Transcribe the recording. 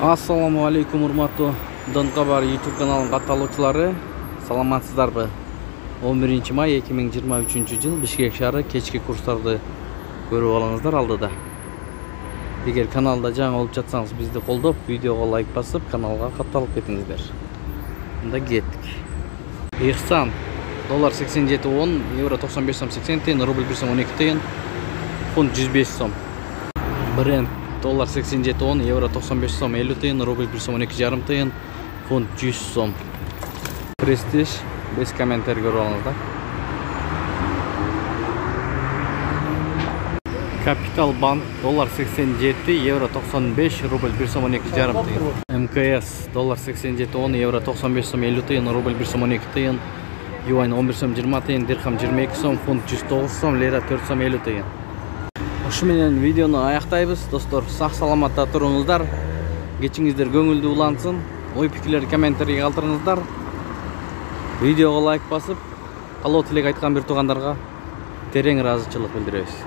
Assalamu alaikum урматтуу Донкабар YouTube каналынын катталуучулары. Саламатсыздарбы? 11 май 2023 жыл Бишкек шаары кечки курстарды көрүп алыңыздар алдыда. Эгер каналда жаңы болуп жатсаңыз, бизди колдоп, видеого лайк басып, каналга катталып кетиңиздер. Мында кеттик. Ихсан доллар 87.10, евро 95.80 тиын, рубль 1.12 тиын, фунт 105 сом. Бренд доллар 87.10, евро 95 сом 50 тиын, рубль 1.12,5 тиын, фунт 100 сом. Престиж без комментарий көрүп алыңыздар. Капитал банк доллар 87, евро 95, рубль 1.12,5 тиын. МКС доллар 87.10, евро 95 сом 50 тиын, рубль 1.12 тиын, юань 11 сом 20 тиын, дирхам 22 сом, фунт 109 сом, лира 4 сом 50 тиын. Ушу менен видеону аяктайбыз, достор. Сак саламатта туруңуздар. Кечиңиздер көңүлдүү улансын. Ой пикирлерди комментарий калтырыңыздар. Видеого лайк басып, калоо тилек айткан бир туугандарга терең ыраазычылык билдиребиз.